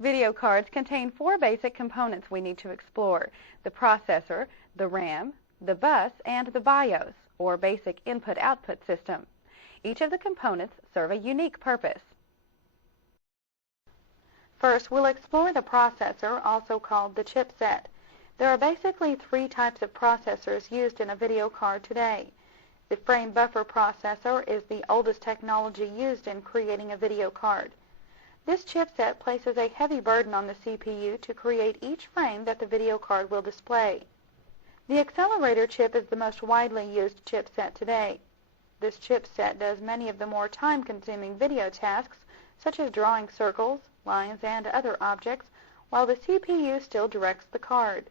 Video cards contain four basic components we need to explore: the processor, the RAM, the bus, and the BIOS, or basic input-output system. Each of the components serve a unique purpose. First, we'll explore the processor, also called the chipset. There are basically three types of processors used in a video card today. The frame buffer processor is the oldest technology used in creating a video card. This chipset places a heavy burden on the CPU to create each frame that the video card will display. The accelerator chip is the most widely used chipset today. This chipset does many of the more time-consuming video tasks, such as drawing circles, lines, and other objects, while the CPU still directs the card.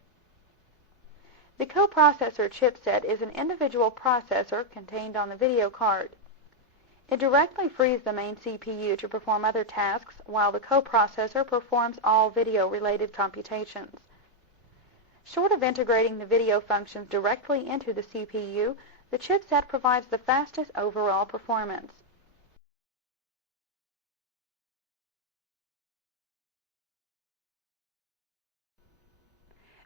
The coprocessor chipset is an individual processor contained on the video card. It directly frees the main CPU to perform other tasks, while the coprocessor performs all video-related computations. Short of integrating the video functions directly into the CPU, the chipset provides the fastest overall performance.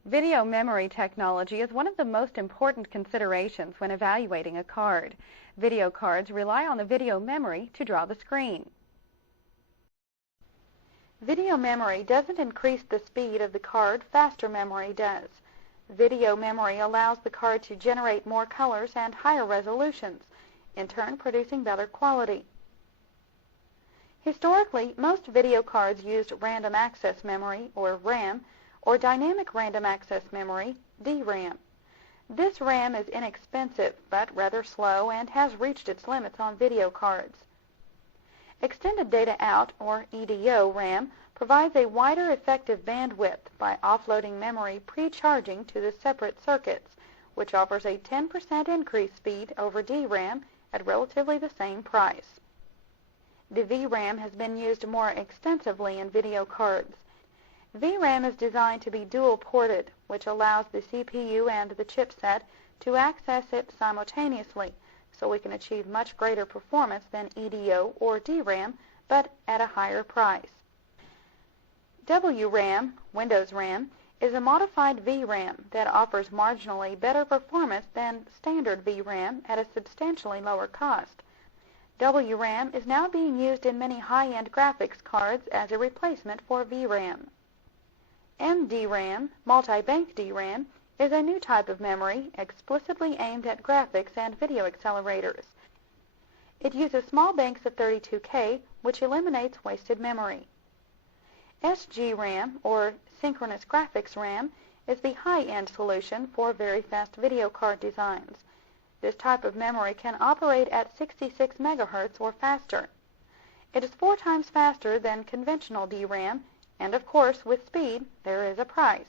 Video memory technology is one of the most important considerations when evaluating a card. Video cards rely on the video memory to draw the screen. Video memory doesn't increase the speed of the card, faster memory does. Video memory allows the card to generate more colors and higher resolutions, in turn producing better quality. Historically, most video cards used random access memory, or RAM, or dynamic random access memory, DRAM. This RAM is inexpensive but rather slow and has reached its limits on video cards. Extended Data Out, or EDO RAM, provides a wider effective bandwidth by offloading memory pre-charging to the separate circuits, which offers a 10% increase speed over DRAM at relatively the same price. The VRAM has been used more extensively in video cards. VRAM is designed to be dual-ported, which allows the CPU and the chipset to access it simultaneously, so we can achieve much greater performance than EDO or DRAM, but at a higher price. WRAM, Windows RAM, is a modified VRAM that offers marginally better performance than standard VRAM at a substantially lower cost. WRAM is now being used in many high-end graphics cards as a replacement for VRAM. MDRAM, multi-bank DRAM, is a new type of memory explicitly aimed at graphics and video accelerators. It uses small banks of 32K, which eliminates wasted memory. SGRAM, or synchronous graphics RAM, is the high-end solution for very fast video card designs. This type of memory can operate at 66 MHz or faster. It is 4 times faster than conventional DRAM, and of course, with speed, there is a price.